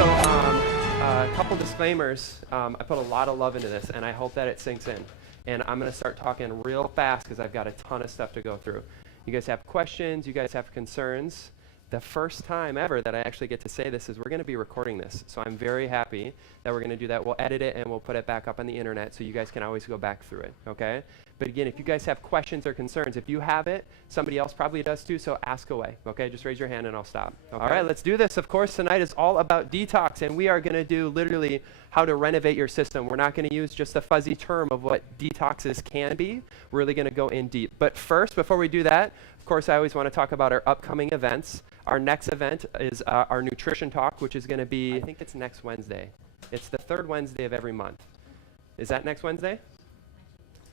A couple disclaimers. I put a lot of love into this, and I hope that it sinks in. And I'm going to start talking real fast because I've got a ton of stuff to go through. You guys have questions, you guys have concerns. The first time ever that I actually get to say this is we're going to be recording this. So I'm very happy that we're going to do that. We'll edit it and we'll put it back up on the internet so you guys can always go back through it, okay? But again, if you guys have questions or concerns, if you have it, somebody else probably does too, so ask away, okay? Just raise your hand and I'll stop. Okay? All right, let's do this. Of course, tonight is all about detox, and we are going to do literally how to renovate your system. We're not going to use just a fuzzy term of what detoxes can be. We're really going to go in deep. But first, before we do that, of course, I always want to talk about our upcoming events. Our next event is our nutrition talk, which is going to be, I think it's next Wednesday. It's the third Wednesday of every month. Is that next Wednesday?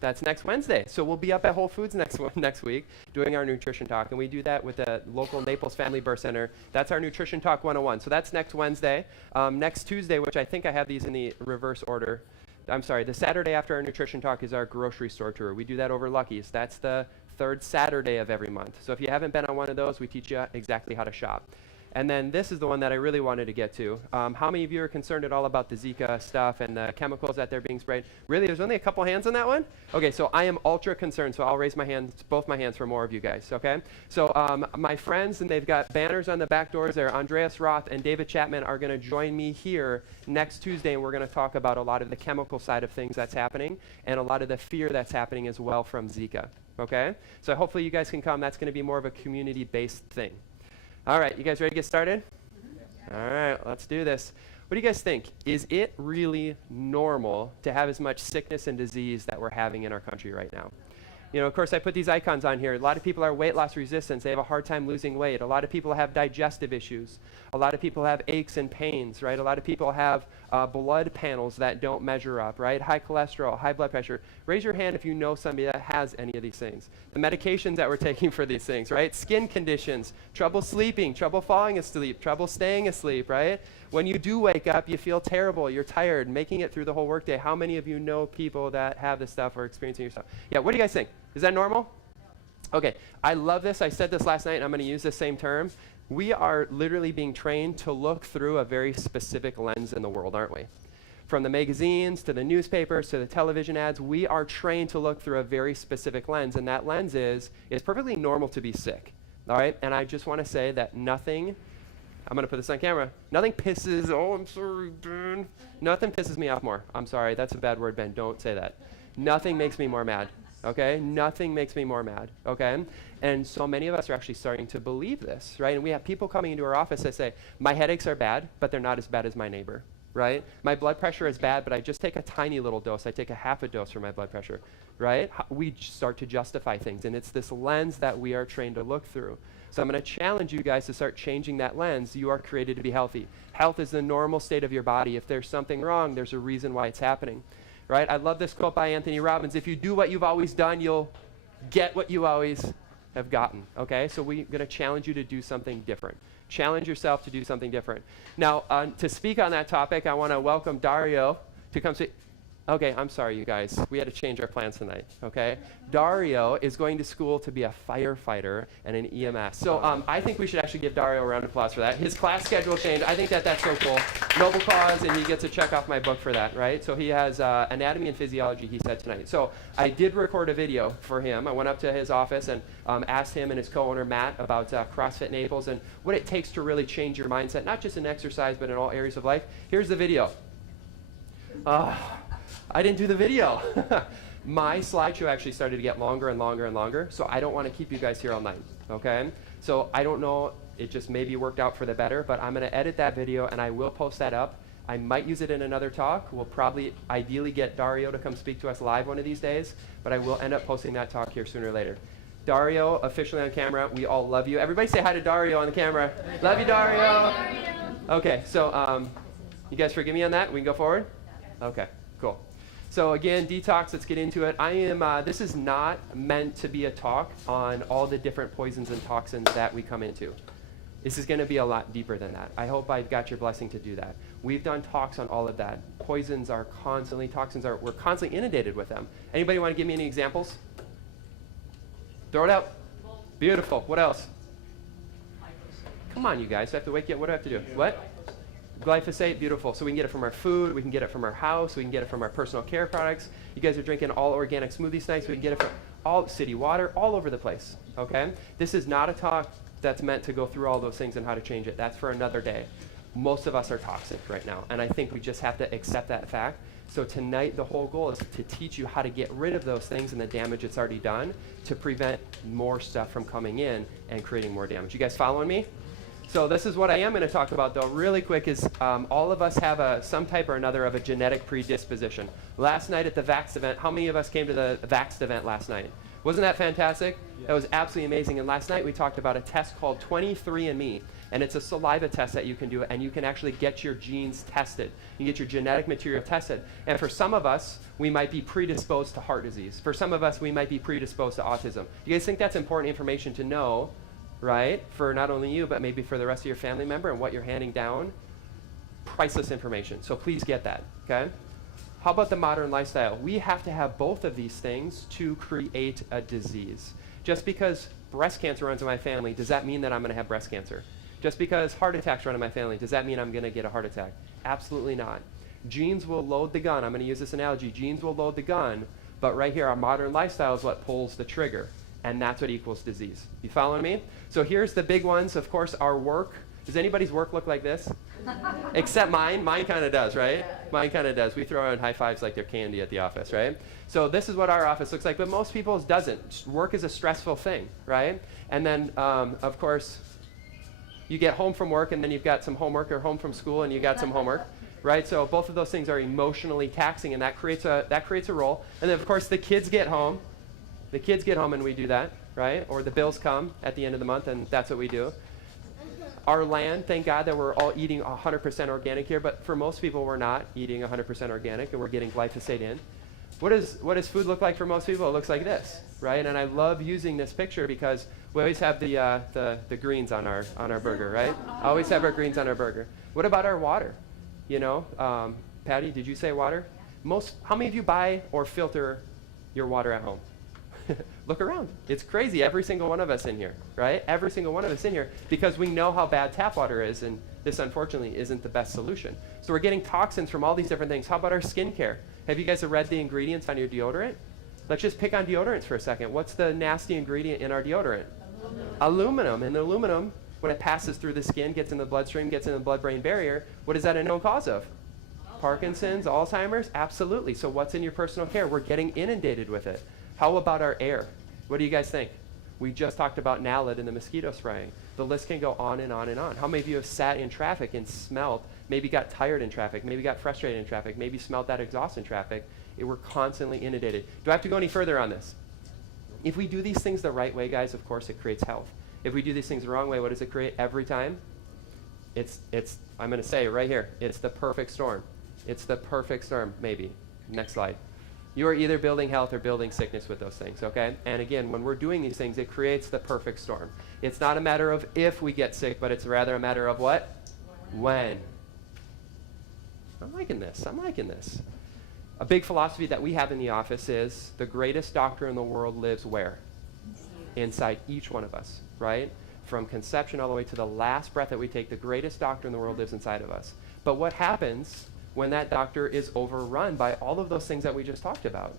That's next Wednesday. So we'll be up at Whole Foods next week doing our nutrition talk, and we do that with the local Naples Family Birth Center. That's our Nutrition Talk 101. So that's next Wednesday. Next Tuesday, which I think I have these in the reverse order. I'm sorry, the Saturday after our nutrition talk is our grocery store tour. We do that over Lucky's. That's the third Saturday of every month. So if you haven't been on one of those, we teach you exactly how to shop. And then this is the one that I really wanted to get to. How many of you are concerned at all about the Zika stuff and the chemicals that they're being sprayed? Really, there's only a couple hands on that one? Okay, so I am ultra concerned, so I'll raise my hands, both my hands for more of you guys, okay? So my friends, and they've got banners on the back doors there, Andreas Roth and David Chapman are gonna join me here next Tuesday, and we're gonna talk about a lot of the chemical side of things that's happening and a lot of the fear that's happening as well from Zika, okay? So hopefully you guys can come. That's gonna be more of a community-based thing. All right, you guys ready to get started? All right, let's do this. What do you guys think? Is it really normal to have as much sickness and disease that we're having in our country right now? You know, of course, I put these icons on here. A lot of people are weight loss resistant. They have a hard time losing weight. A lot of people have digestive issues. A lot of people have aches and pains, right? A lot of people have blood panels that don't measure up, right? High cholesterol, high blood pressure. Raise your hand if you know somebody that has any of these things. The medications that we're taking for these things, right? Skin conditions, trouble sleeping, trouble falling asleep, trouble staying asleep, right? When you do wake up, you feel terrible, you're tired, making it through the whole workday. How many of you know people that have this stuff or experiencing your stuff? Yeah, what do you guys think? Is that normal? Okay, I love this. I said this last night, and I'm going to use the same term. We are literally being trained to look through a very specific lens in the world, aren't we? From the magazines to the newspapers to the television ads, we are trained to look through a very specific lens, and that lens is it's perfectly normal to be sick, all right? And I just want to say that nothing, I'm going to put this on camera, nothing pisses, oh, I'm sorry, Ben. Nothing pisses me off more. I'm sorry, that's a bad word, Ben. Don't say that. Nothing makes me more mad. Okay, nothing makes me more mad, okay? And so many of us are actually starting to believe this, right? And we have people coming into our office that say, my headaches are bad, but they're not as bad as my neighbor, right? My blood pressure is bad, but I just take a tiny little dose. I take a half a dose for my blood pressure, right? We start to justify things, and it's this lens that we are trained to look through. So I'm going to challenge you guys to start changing that lens. You are created to be healthy. Health is the normal state of your body. If there's something wrong, there's a reason why it's happening. Right? I love this quote by Anthony Robbins. If you do what you've always done, you'll get what you always have gotten. Okay? So we're going to challenge you to do something different. Challenge yourself to do something different. Now, to speak on that topic, I want to welcome Dario to come speak. Okay, I'm sorry, you guys. We had to change our plans tonight, okay? Dario is going to school to be a firefighter and an EMS. So I think we should actually give Dario a round of applause for that. His class schedule changed. I think that's so cool. Noble cause, and he gets a check off my book for that, right? So he has anatomy and physiology, he said tonight. So I did record a video for him. I went up to his office and asked him and his co-owner, Matt, about CrossFit Naples and what it takes to really change your mindset, not just in exercise, but in all areas of life. Here's the video. I didn't do the video. My slideshow actually started to get longer and longer and longer, so I don't want to keep you guys here all night, okay? So I don't know, it just maybe worked out for the better, but I'm going to edit that video and I will post that up. I might use it in another talk. We'll probably ideally get Dario to come speak to us live one of these days, but I will end up posting that talk here sooner or later. Dario, officially on camera, we all love you. Everybody say hi to Dario on the camera. Love you, Dario. Hi, Dario. Okay, so you guys forgive me on that? We can go forward? Okay, cool. So again, detox, let's get into it. This is not meant to be a talk on all the different poisons and toxins that we come into. This is going to be a lot deeper than that. I hope I've got your blessing to do that. We've done talks on all of that. Poisons are constantly, we're constantly inundated with them. Anybody want to give me any examples? Throw it out. Beautiful. What else? Come on, you guys. I have to wake you up. What do I have to do? What? Glyphosate, beautiful. So we can get it from our food, we can get it from our house, we can get it from our personal care products. You guys are drinking all organic smoothies tonight, so we can get it from all city water, all over the place, okay? This is not a talk that's meant to go through all those things and how to change it. That's for another day. Most of us are toxic right now, and I think we just have to accept that fact. So tonight, the whole goal is to teach you how to get rid of those things and the damage it's already done to prevent more stuff from coming in and creating more damage. You guys following me? So this is what I am going to talk about, though, really quick, is all of us have some type or another of a genetic predisposition. Last night at the Vaxxed event, how many of us came to the Vaxxed event last night? Wasn't that fantastic? Yeah. That was absolutely amazing. And last night we talked about a test called 23andMe. And it's a saliva test that you can do, and you can actually get your genes tested. You get your genetic material tested. And for some of us, we might be predisposed to heart disease. For some of us, we might be predisposed to autism. You guys think that's important information to know, right? For not only you, but maybe for the rest of your family member and what you're handing down? Priceless information. So please get that, okay? How about the modern lifestyle? We have to have both of these things to create a disease. Just because breast cancer runs in my family, does that mean that I'm going to have breast cancer? Just because heart attacks run in my family, does that mean I'm going to get a heart attack? Absolutely not. Genes will load the gun. I'm going to use this analogy. Genes will load the gun, but right here, our modern lifestyle is what pulls the trigger, and that's what equals disease. You following me? So here's the big ones. Of course, our work. Does anybody's work look like this? Except mine. Mine kind of does, right? Mine kind of does. We throw out high fives like they're candy at the office, right? So this is what our office looks like, but most people's doesn't. Work is a stressful thing, right? And then, of course, you get home from work and then you've got some homework, or home from school and you got some homework, right? So both of those things are emotionally taxing, and that creates a role. And then of course the kids get home. The kids get home and we do that, right? Or the bills come at the end of the month and that's what we do. Our land, thank God that we're all eating 100% organic here, but for most people we're not eating 100% organic and we're getting glyphosate in. What does food look like for most people? It looks like this, right? And I love using this picture because we always have the greens on our burger, right? Always have our greens on our burger. What about our water? You know, Patty, did you say water? How many of you buy or filter your water at home? Look around. It's crazy. Every single one of us in here, right? Every single one of us in here, because we know how bad tap water is, and this unfortunately isn't the best solution. So we're getting toxins from all these different things. How about our skincare? Have you guys read the ingredients on your deodorant? Let's just pick on deodorants for a second. What's the nasty ingredient in our deodorant? Aluminum. And the aluminum, when it passes through the skin, gets in the bloodstream, gets in the blood-brain barrier, what is that a known cause of? Parkinson's, Alzheimer's? Absolutely. So what's in your personal care? We're getting inundated with it. How about our air? What do you guys think? We just talked about naled and the mosquito spraying. The list can go on and on and on. How many of you have sat in traffic and smelled, maybe got tired in traffic, maybe got frustrated in traffic, maybe smelled that exhaust in traffic? We're constantly inundated. Do I have to go any further on this? If we do these things the right way, guys, of course it creates health. If we do these things the wrong way, what does it create every time? I'm going to say it right here, it's the perfect storm. It's the perfect storm, maybe. Next slide. You are either building health or building sickness with those things, okay? And again, when we're doing these things, it creates the perfect storm. It's not a matter of if we get sick, but it's rather a matter of what? When. I'm liking this. I'm liking this. A big philosophy that we have in the office is the greatest doctor in the world lives where? Inside each one of us, right? From conception all the way to the last breath that we take, the greatest doctor in the world lives inside of us. But what happens when that doctor is overrun by all of those things that we just talked about?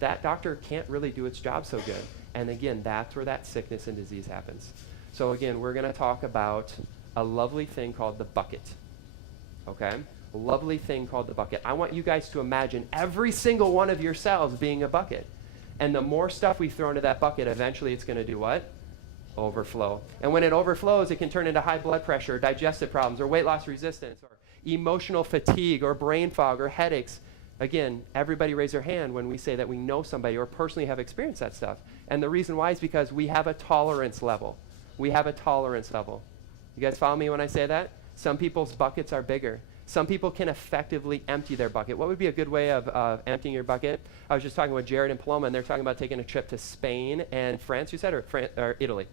That doctor can't really do its job so good. And again, that's where that sickness and disease happens. So again, we're going to talk about a lovely thing called the bucket, okay? A lovely thing called the bucket. I want you guys to imagine every single one of your cells being a bucket. And the more stuff we throw into that bucket, eventually it's going to do what? Overflow. And when it overflows, it can turn into high blood pressure, digestive problems, or weight loss resistance, or emotional fatigue, or brain fog, or headaches. Again, everybody raise their hand when we say that we know somebody or personally have experienced that stuff. And the reason why is because we have a tolerance level. We have a tolerance level. You guys follow me when I say that? Some people's buckets are bigger. Some people can effectively empty their bucket. What would be a good way of emptying your bucket? I was just talking with Jared and Paloma, and they're talking about taking a trip to Spain and France, you said, or Italy.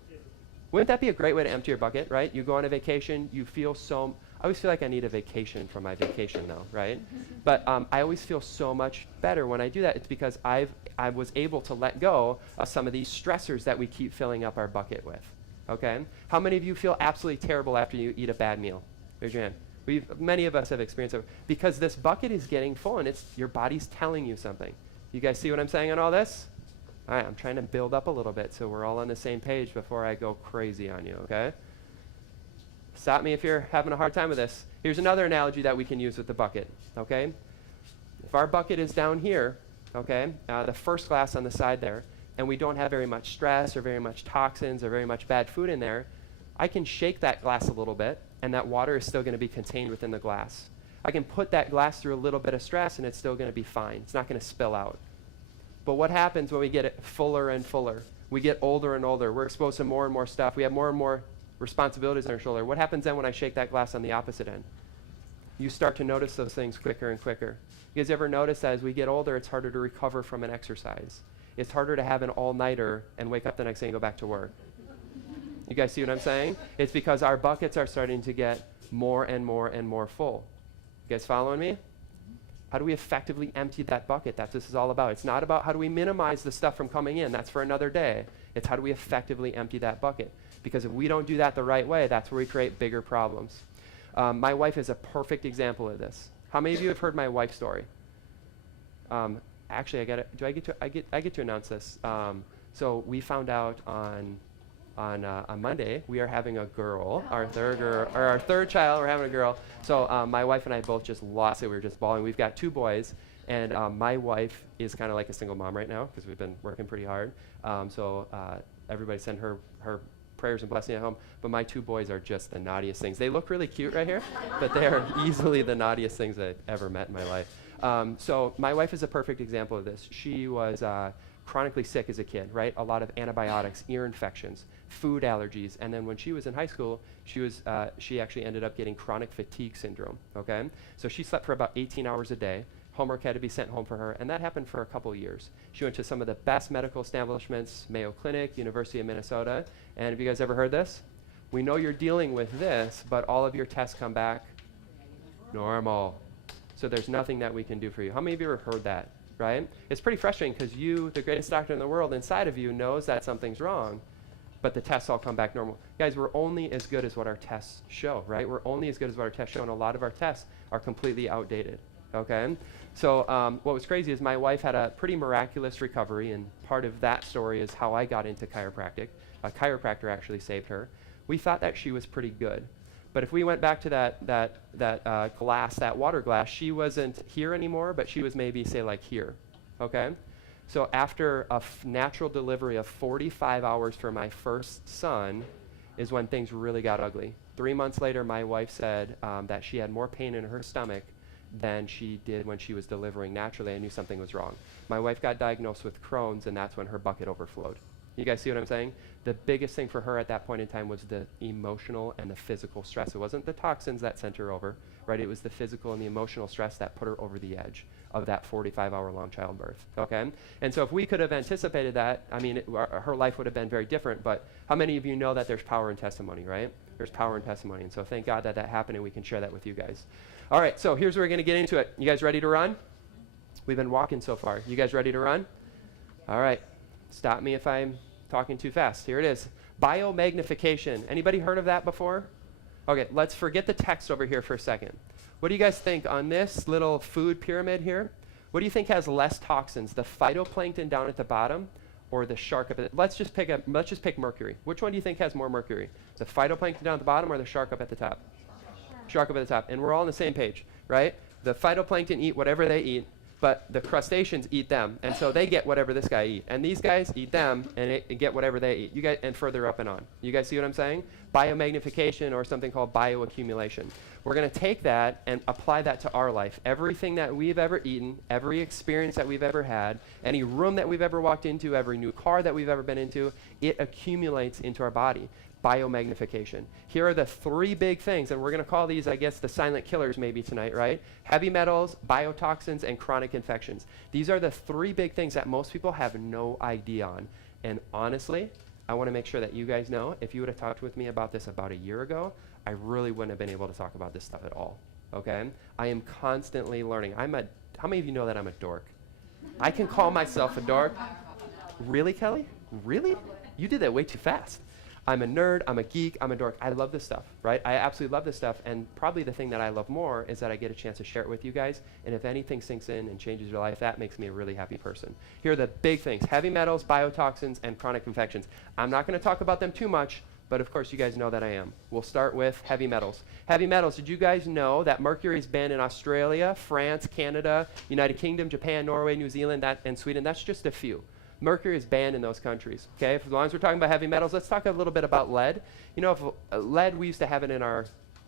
Wouldn't that be a great way to empty your bucket, right? You go on a vacation, you feel so... I always feel like I need a vacation from my vacation, though, right? But I always feel so much better when I do that. It's because I was able to let go of some of these stressors that we keep filling up our bucket with, okay? How many of you feel absolutely terrible after you eat a bad meal? Raise your hand. Many of us have experienced it because this bucket is getting full and your body's telling you something. You guys see what I'm saying on all this? All right, I'm trying to build up a little bit so we're all on the same page before I go crazy on you, okay? Stop me if you're having a hard time with this. Here's another analogy that we can use with the bucket, okay? If our bucket is down here, okay, the first glass on the side there, and we don't have very much stress or very much toxins or very much bad food in there, I can shake that glass a little bit, and that water is still going to be contained within the glass. I can put that glass through a little bit of stress, and it's still going to be fine. It's not going to spill out. But what happens when we get it fuller and fuller? We get older and older. We're exposed to more and more stuff. We have more and more responsibilities on our shoulder. What happens then when I shake that glass on the opposite end? You start to notice those things quicker and quicker. You guys ever notice that as we get older, it's harder to recover from an exercise? It's harder to have an all-nighter and wake up the next day and go back to work. You guys see what I'm saying? It's because our buckets are starting to get more and more and more full. You guys following me? How do we effectively empty that bucket? That's what this is all about. It's not about how do we minimize the stuff from coming in. That's for another day. It's how do we effectively empty that bucket? Because if we don't do that the right way, that's where we create bigger problems. My wife is a perfect example of this. How many of you have heard my wife's story? Actually, I get to announce this. So we found out on Monday we are having a girl, our third child. We're having a girl. So my wife and I both just lost it. We were just bawling. We've got two boys, and my wife is kind of like a single mom right now because we've been working pretty hard. So everybody send her prayers and blessing at home. But my two boys are just the naughtiest things. They look really cute right here, but they are easily the naughtiest things I've ever met in my life. So my wife is a perfect example of this. She was chronically sick as a kid, right? A lot of antibiotics, ear infections, food allergies, and then when she was in high school, she actually ended up getting chronic fatigue syndrome, okay? So she slept for about 18 hours a day. Homework had to be sent home for her, and that happened for a couple of years. She went to some of the best medical establishments, Mayo Clinic, University of Minnesota, and have you guys ever heard this? We know you're dealing with this, but all of your tests come back normal. So there's nothing that we can do for you. How many of you ever heard that, right? It's pretty frustrating because you, the greatest doctor in the world, inside of you knows that something's wrong, but the tests all come back normal. Guys, we're only as good as what our tests show, right? We're only as good as what our tests show, and a lot of our tests are completely outdated, okay? So what was crazy is my wife had a pretty miraculous recovery, and part of that story is how I got into chiropractic. A chiropractor actually saved her. We thought that she was pretty good. But if we went back to that glass, that water glass, she wasn't here anymore, but she was maybe, say, like here, okay? So after a natural delivery of 45 hours for my first son is when things really got ugly. 3 months later, my wife said that she had more pain in her stomach than she did when she was delivering naturally. I knew something was wrong. My wife got diagnosed with Crohn's, and that's when her bucket overflowed. You guys see what I'm saying? The biggest thing for her at that point in time was the emotional and the physical stress. It wasn't the toxins that sent her over, right? It was the physical and the emotional stress that put her over the edge of that 45-hour-long childbirth, okay? And so if we could have anticipated that, I mean, her life would have been very different, but how many of you know that there's power in testimony, right? There's power in testimony, and so thank God that that happened, and we can share that with you guys. All right, so here's where we're going to get into it. You guys ready to run? We've been walking so far. You guys ready to run? All right. Stop me if I'm talking too fast. Here it is. Biomagnification. Anybody heard of that before? Okay, let's forget the text over here for a second. What do you guys think on this little food pyramid here? What do you think has less toxins, the phytoplankton down at the bottom or the shark up at the, let's just pick mercury. Which one do you think has more mercury? The phytoplankton down at the bottom or the shark up at the top? Shark up at the top. And we're all on the same page, right? The phytoplankton eat whatever they eat, but the crustaceans eat them, and so they get whatever this guy eat. And these guys eat them and get whatever they eat. You guys, and further up and on. You guys see what I'm saying? Biomagnification, or something called bioaccumulation. We're going to take that and apply that to our life. Everything that we've ever eaten, every experience that we've ever had, any room that we've ever walked into, every new car that we've ever been into, it accumulates into our body. Biomagnification. Here are the three big things, and we're going to call these, I guess, the silent killers maybe tonight, right? Heavy metals, biotoxins, and chronic infections. These are the three big things that most people have no idea on. And honestly, I want to make sure that you guys know, if you would have talked with me about this about a year ago, I really wouldn't have been able to talk about this stuff at all, okay? I am constantly learning. How many of you know that I'm a dork? I can call myself a dork. Really, Kelly? Really? You did that way too fast. I'm a nerd, I'm a geek, I'm a dork. I love this stuff, right? I absolutely love this stuff. And probably the thing that I love more is that I get a chance to share it with you guys. And if anything sinks in and changes your life, that makes me a really happy person. Here are the big things: heavy metals, biotoxins, and chronic infections. I'm not going to talk about them too much, but of course you guys know that I am. We'll start with heavy metals. Heavy metals, did you guys know that mercury is banned in Australia, France, Canada, United Kingdom, Japan, Norway, New Zealand, and Sweden? That's just a few. Mercury is banned in those countries, okay? As long as we're talking about heavy metals, let's talk a little bit about lead. You know, if, lead, we used to have it in our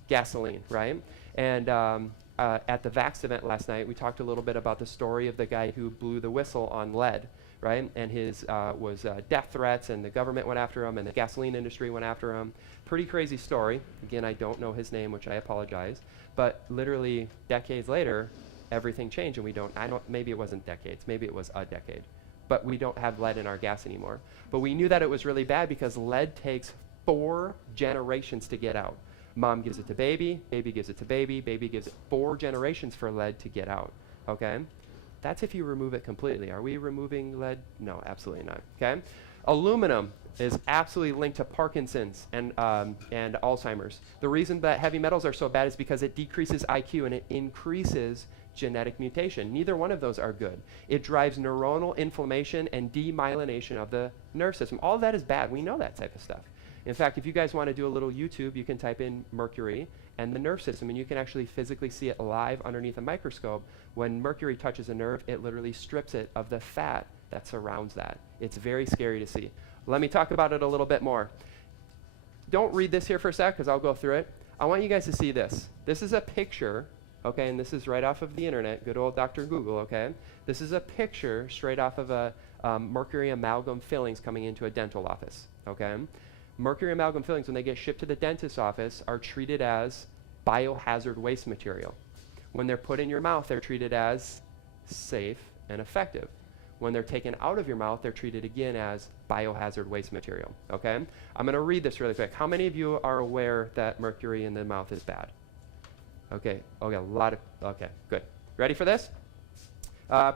gasoline, right? And at the Vax event last night, we talked a little bit about the story of the guy who blew the whistle on lead, right? And his was death threats, and the government went after him, and the gasoline industry went after him. Pretty crazy story. Again, I don't know his name, which I apologize. But literally decades later, everything changed, and maybe it wasn't decades, maybe it was a decade. But we don't have lead in our gas anymore. But we knew that it was really bad because lead takes 4 generations to get out. Mom gives it to baby, baby gives it to baby, baby gives it 4 generations for lead to get out, okay? That's if you remove it completely. Are we removing lead? No, absolutely not, okay? Aluminum is absolutely linked to Parkinson's and Alzheimer's. The reason that heavy metals are so bad is because it decreases IQ and it increases genetic mutation. Neither one of those are good. It drives neuronal inflammation and demyelination of the nerve system. All of that is bad. We know that type of stuff. In fact, if you guys want to do a little YouTube, you can type in mercury and the nerve system, and you can actually physically see it live underneath a microscope. When mercury touches a nerve, it literally strips it of the fat that surrounds that. It's very scary to see. Let me talk about it a little bit more. Don't read this here for a sec, because I'll go through it. I want you guys to see this. This is a picture. Okay, and this is right off of the internet, good old Dr. Google, okay? This is a picture straight off of a mercury amalgam fillings coming into a dental office, okay? Mercury amalgam fillings, when they get shipped to the dentist's office, are treated as biohazard waste material. When they're put in your mouth, they're treated as safe and effective. When they're taken out of your mouth, they're treated again as biohazard waste material, okay? I'm gonna read this really quick. How many of you are aware that mercury in the mouth is bad? Okay, a lot of, okay, good. Ready for this?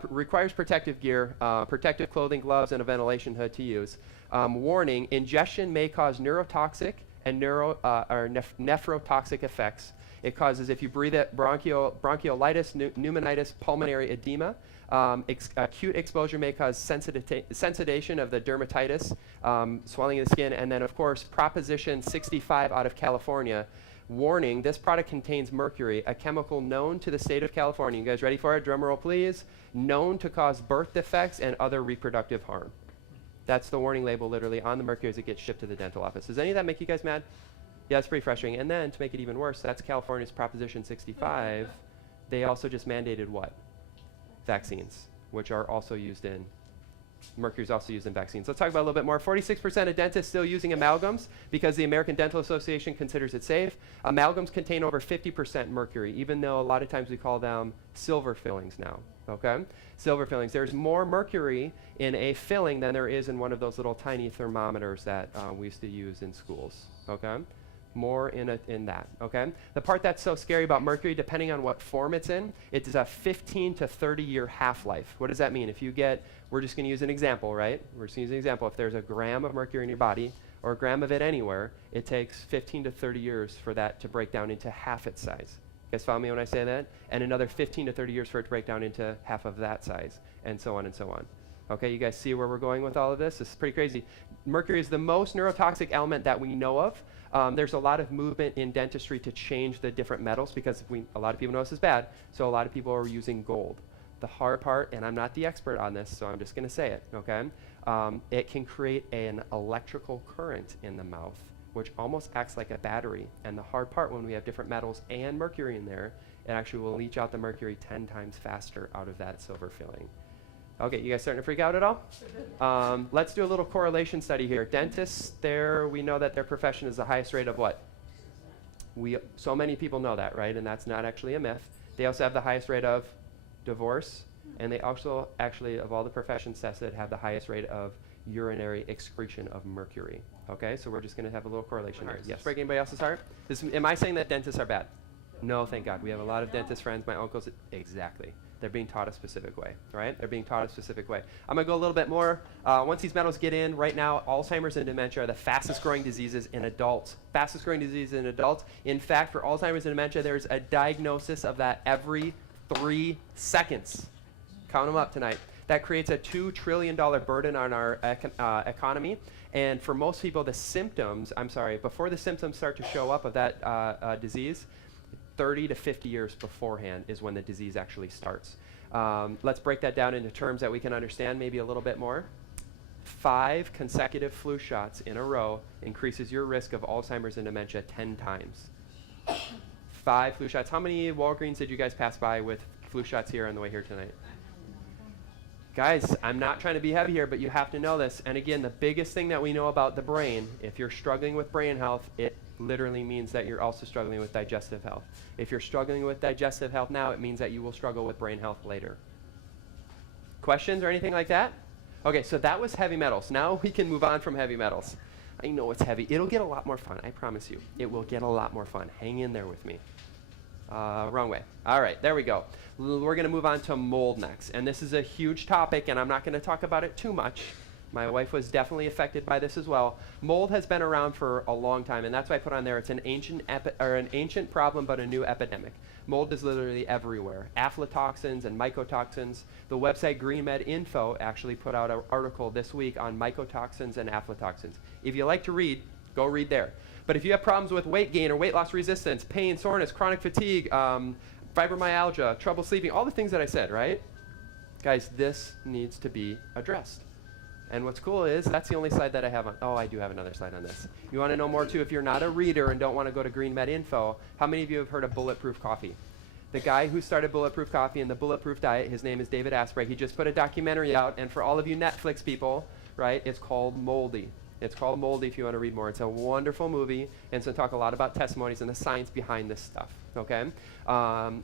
Requires protective gear, protective clothing, gloves, and a ventilation hood to use. Warning, ingestion may cause neurotoxic and nephrotoxic effects. It causes, if you breathe it, bronchiolitis, pneumonitis, pulmonary edema. Acute exposure may cause sensitization of the dermatitis, swelling of the skin, and then, of course, Proposition 65 out of California. Warning, this product contains mercury, a chemical known to the state of California. You guys ready for it? Drum roll, please. Known to cause birth defects and other reproductive harm. That's the warning label literally on the mercury as it gets shipped to the dental office. Does any of that make you guys mad? Yeah, it's pretty frustrating. And then to make it even worse, that's California's Proposition 65. They also just mandated what? Vaccines, which are also used in mercury is also used in vaccines. Let's talk about a little bit more. 46% of dentists still using amalgams because the American Dental Association considers it safe. Amalgams contain over 50% mercury, even though a lot of times we call them silver fillings now, okay? Silver fillings. There's more mercury in a filling than there is in one of those little tiny thermometers that we used to use in schools, okay? More in that, okay? The part that's so scary about mercury, depending on what form it's in, it's a 15 to 30-year half-life. What does that mean? If you get, we're just going to use an example, right? We're just going to use an example. If there's a gram of mercury in your body, or a gram of it anywhere, it takes 15 to 30 years for that to break down into half its size. You guys follow me when I say that? And another 15 to 30 years for it to break down into half of that size, and so on and so on. Okay, you guys see where we're going with all of this? This is pretty crazy. Mercury is the most neurotoxic element that we know of. There's a lot of movement in dentistry to change the different metals because a lot of people know this is bad, so a lot of people are using gold. The hard part, and I'm not the expert on this, so I'm just going to say it, okay? It can create an electrical current in the mouth, which almost acts like a battery. And the hard part, when we have different metals and mercury in there, it actually will leach out the mercury 10 times faster out of that silver filling. Okay, you guys starting to freak out at all? Let's do a little correlation study here. Dentists, we know that their profession is the highest rate of what? So many people know that, right? And that's not actually a myth. They also have the highest rate of divorce, and they also actually, of all the professions tested, have the highest rate of urinary excretion of mercury. Okay, so we're just going to have a little correlation here. Yes, break anybody else's heart? Am I saying that dentists are bad? No, thank God. We have a lot of dentist friends, my uncles. Exactly. They're being taught a specific way, right? They're being taught a specific way. I'm going to go a little bit more. Once these metals get in, right now, Alzheimer's and dementia are the fastest growing diseases in adults. Fastest growing disease in adults. In fact, for Alzheimer's and dementia, there's a diagnosis of that every 3 seconds. Count them up tonight. That creates a $2 trillion burden on our economy. And for most people, before the symptoms start to show up of that disease, 30 to 50 years beforehand is when the disease actually starts. Let's break that down into terms that we can understand maybe a little bit more. 5 consecutive flu shots in a row increases your risk of Alzheimer's and dementia 10 times. 5 flu shots. How many Walgreens did you guys pass by with flu shots here on the way here tonight? Guys, I'm not trying to be heavy here, but you have to know this. And again, the biggest thing that we know about the brain, if you're struggling with brain health, it literally means that you're also struggling with digestive health. If you're struggling with digestive health now, it means that you will struggle with brain health later. Questions or anything like that? Okay, so that was heavy metals. Now we can move on from heavy metals. I know it's heavy. It'll get a lot more fun, I promise you. It will get a lot more fun. Hang in there with me. Wrong way. All right, there we go. We're going to move on to mold next. And this is a huge topic, and I'm not going to talk about it too much. My wife was definitely affected by this as well. Mold has been around for a long time, and that's why I put on there it's an ancient problem, but a new epidemic. Mold is literally everywhere. Aflatoxins and mycotoxins. The website GreenMed Info actually put out an article this week on mycotoxins and aflatoxins. If you like to read, go read there. But if you have problems with weight gain or weight loss resistance, pain, soreness, chronic fatigue, fibromyalgia, trouble sleeping, all the things that I said, right? Guys, this needs to be addressed. And what's cool is that's the only slide that I have on. Oh, I do have another slide on this. You want to know more too? If you're not a reader and don't want to go to GreenMed Info, how many of you have heard of Bulletproof Coffee? The guy who started Bulletproof Coffee and the Bulletproof Diet, his name is David Asprey. He just put a documentary out, and for all of you Netflix people, right, it's called Moldy. It's called Moldy if you want to read more. It's a wonderful movie, and it's going to talk a lot about testimonies and the science behind this stuff, okay?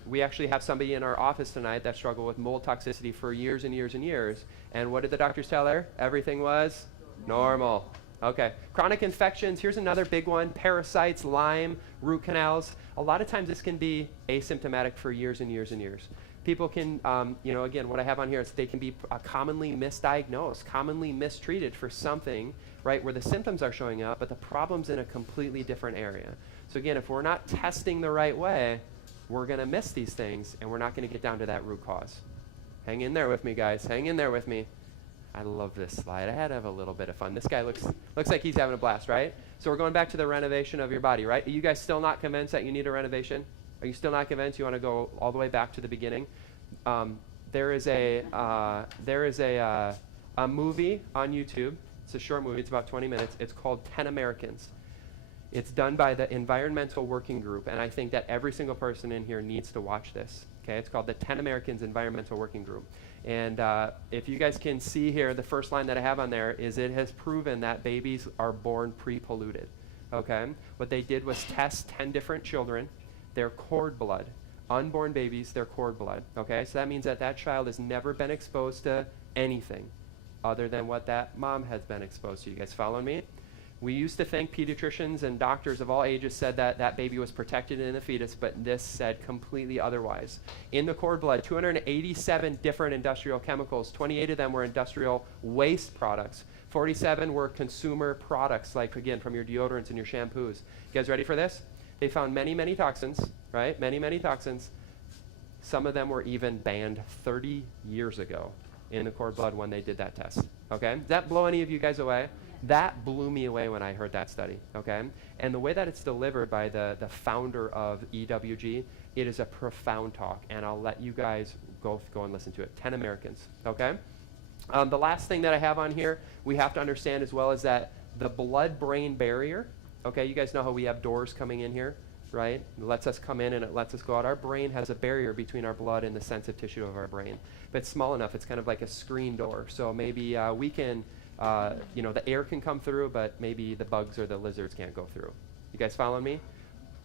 We actually have somebody in our office tonight that struggled with mold toxicity for years and years and years, and what did the doctors tell her? Everything was normal. Okay, chronic infections, here's another big one, parasites, Lyme, root canals. A lot of times this can be asymptomatic for years and years and years. People can, again, what I have on here is they can be commonly misdiagnosed, commonly mistreated for something, right, where the symptoms are showing up, but the problem's in a completely different area. So again, if we're not testing the right way, we're going to miss these things, and we're not going to get down to that root cause. Hang in there with me, guys. Hang in there with me. I love this slide. I had to have a little bit of fun. This guy looks like he's having a blast, right? So we're going back to the renovation of your body, right? Are you guys still not convinced that you need a renovation? Are you still not convinced? You want to go all the way back to the beginning? There is a movie on YouTube. It's a short movie. It's about 20 minutes. It's called 10 Americans. It's done by the Environmental Working Group, and I think that every single person in here needs to watch this. Okay, it's called the 10 Americans Environmental Working Group. And if you guys can see here, the first line that I have on there is it has proven that babies are born pre-polluted. Okay, what they did was test 10 different children, their cord blood. Unborn babies, their cord blood. Okay, so that means that that child has never been exposed to anything other than what that mom has been exposed to. You guys following me? We used to think pediatricians and doctors of all ages said that that baby was protected in the fetus, but this said completely otherwise. In the cord blood, 287 different industrial chemicals, 28 of them were industrial waste products, 47 were consumer products, like again, from your deodorants and your shampoos. You guys ready for this? They found many, many toxins, right? Many, many toxins. Some of them were even banned 30 years ago in the cord blood when they did that test, okay? Does that blow any of you guys away? That blew me away when I heard that study, okay? And the way that it's delivered by the founder of EWG, it is a profound talk, and I'll let you guys go and listen to it. 10 Americans, okay? The last thing that I have on here, we have to understand as well is that the blood-brain barrier, okay, you guys know how we have doors coming in here, right? It lets us come in and it lets us go out. Our brain has a barrier between our blood and the sensitive tissue of our brain. But it's small enough, it's kind of like a screen door. So maybe we can, the air can come through, but maybe the bugs or the lizards can't go through. You guys following me?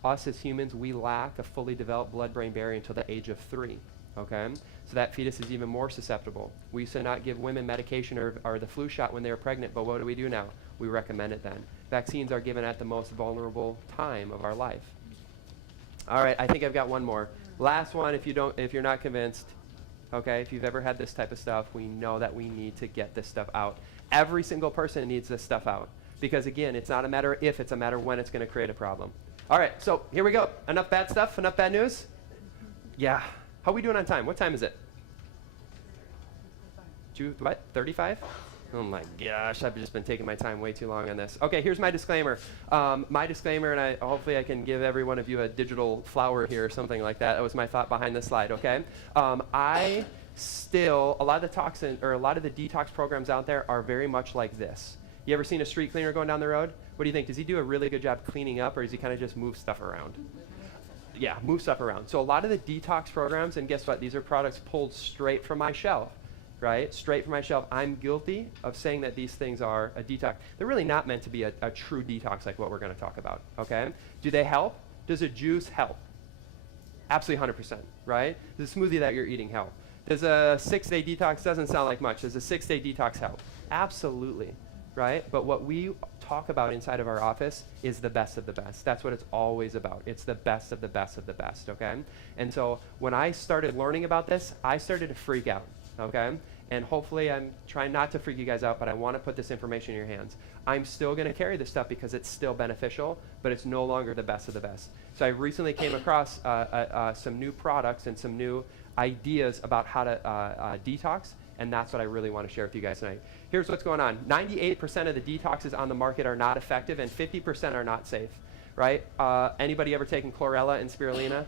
Us as humans, we lack a fully developed blood-brain barrier until the age of 3, okay? So that fetus is even more susceptible. We used to not give women medication or the flu shot when they were pregnant, but what do we do now? We recommend it then. Vaccines are given at the most vulnerable time of our life. All right, I think I've got one more. Last one, if you're not convinced. okay? If you've ever had this type of stuff, we know that we need to get this stuff out. Every single person needs this stuff out because, again, it's not a matter of if, it's a matter of when it's going to create a problem. All right, so here we go. Enough bad stuff, enough bad news? Yeah. How are we doing on time? What time is it? What, 35? Oh my gosh, I've just been taking my time way too long on this. Okay, here's my disclaimer. My disclaimer, and hopefully I can give every one of you a digital flower here or something like that. That was my thought behind this slide, okay? A lot of the toxin, or a lot of the detox programs out there are very much like this. You ever seen a street cleaner going down the road? What do you think? Does he do a really good job cleaning up, or does he kind of just move stuff around? Yeah, move stuff around. So a lot of the detox programs, and guess what? These are products pulled straight from my shelf. Right? Straight from my shelf. I'm guilty of saying that these things are a detox. They're really not meant to be a true detox like what we're going to talk about, okay? Do they help? Does a juice help? Absolutely 100%, right? Does a smoothie that you're eating help? Does a 6-day detox, doesn't sound like much. Does a 6-day detox help? Absolutely, right? But what we talk about inside of our office is the best of the best. That's what it's always about. It's the best of the best of the best, okay? And so when I started learning about this, I started to freak out. Okay? And hopefully I'm trying not to freak you guys out, but I want to put this information in your hands. I'm still going to carry this stuff because it's still beneficial, but it's no longer the best of the best. So I recently came across some new products and some new ideas about how to detox, and that's what I really want to share with you guys tonight. Here's what's going on. 98% of the detoxes on the market are not effective, and 50% are not safe, right? Anybody ever taken chlorella and spirulina?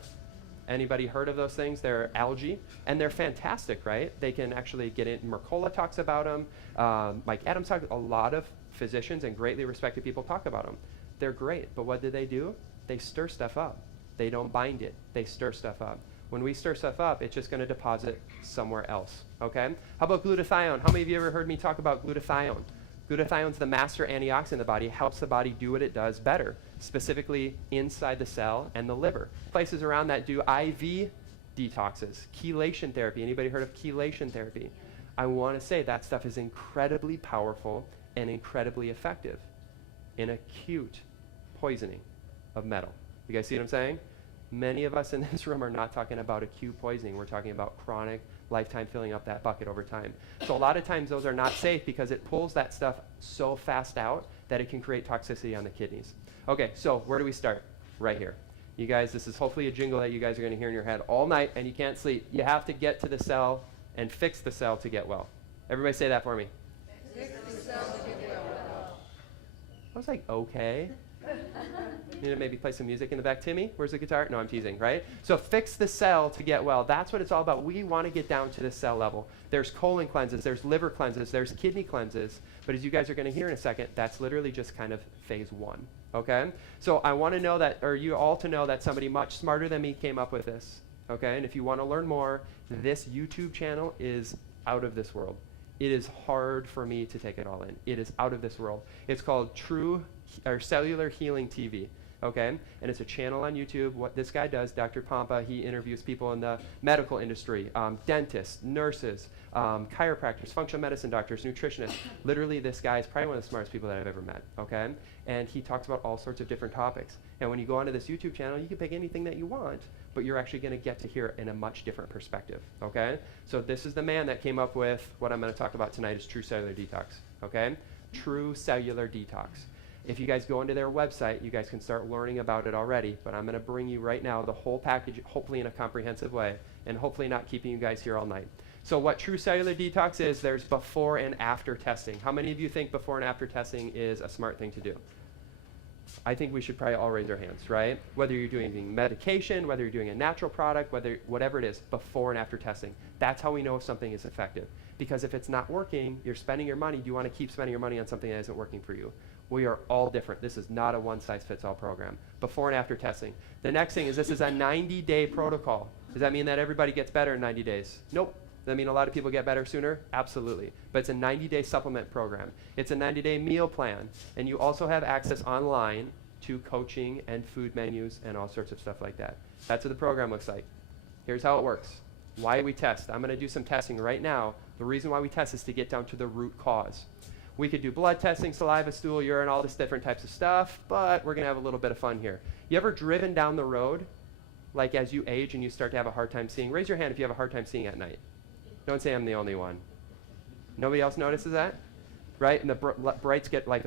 Anybody heard of those things? They're algae, and they're fantastic, right? They can actually get in. Mercola talks about them. Mike Adams talks. A lot of physicians and greatly respected people talk about them. They're great, but what do? They stir stuff up. They don't bind it. They stir stuff up. When we stir stuff up, it's just going to deposit somewhere else, okay? How about glutathione? How many of you ever heard me talk about glutathione? Glutathione's the master antioxidant in the body. It helps the body do what it does better, specifically inside the cell and the liver. Places around that do IV detoxes, chelation therapy. Anybody heard of chelation therapy? I want to say that stuff is incredibly powerful and incredibly effective in acute poisoning of metal. You guys see what I'm saying? Many of us in this room are not talking about acute poisoning. We're talking about chronic, lifetime filling up that bucket over time. So a lot of times those are not safe because it pulls that stuff so fast out that it can create toxicity on the kidneys. Okay, so where do we start? Right here. You guys, this is hopefully a jingle that you guys are going to hear in your head all night, and you can't sleep. You have to get to the cell and fix the cell to get well. Everybody say that for me. Fix the cell to get well. I was like, okay. You know, maybe play some music in the back. Timmy, where's the guitar? No, I'm teasing, right? So fix the cell to get well. That's what it's all about. We want to get down to the cell level. There's colon cleanses, there's liver cleanses, there's kidney cleanses. But as you guys are going to hear in a second, that's literally just kind of phase 1, okay? So I want to know that, or you all to know that somebody much smarter than me came up with this, okay? And if you want to learn more, this YouTube channel is out of this world. It is hard for me to take it all in. It is out of this world. It's called Cellular Healing TV, okay? And it's a channel on YouTube. What this guy does, Dr. Pompa, he interviews people in the medical industry, dentists, nurses, chiropractors, functional medicine doctors, nutritionists. Literally, this guy is probably one of the smartest people that I've ever met, okay? And he talks about all sorts of different topics. And when you go onto this YouTube channel, you can pick anything that you want, but you're actually going to get to hear it in a much different perspective, okay? So this is the man that came up with what I'm going to talk about tonight is True Cellular Detox, okay? True Cellular Detox. If you guys go into their website, you guys can start learning about it already, but I'm going to bring you right now the whole package, hopefully in a comprehensive way, and hopefully not keeping you guys here all night. So what True Cellular Detox is, there's before and after testing. How many of you think before and after testing is a smart thing to do? I think we should probably all raise our hands, right? Whether you're doing medication, whether you're doing a natural product, whatever it is, before and after testing. That's how we know if something is effective. Because if it's not working, you're spending your money, do you want to keep spending your money on something that isn't working for you? We are all different. This is not a one-size-fits-all program. Before and after testing. The next thing is this is a 90-day protocol. Does that mean that everybody gets better in 90 days? Nope. Does that mean a lot of people get better sooner? Absolutely. But it's a 90-day supplement program. It's a 90-day meal plan. And you also have access online to coaching and food menus and all sorts of stuff like that. That's what the program looks like. Here's how it works. Why we test. I'm going to do some testing right now. The reason why we test is to get down to the root cause. We could do blood testing, saliva, stool, urine, all this different types of stuff, but we're going to have a little bit of fun here. You ever driven down the road, like as you age and you start to have a hard time seeing? Raise your hand if you have a hard time seeing at night. Don't say I'm the only one. Nobody else notices that? Right? And the brights get like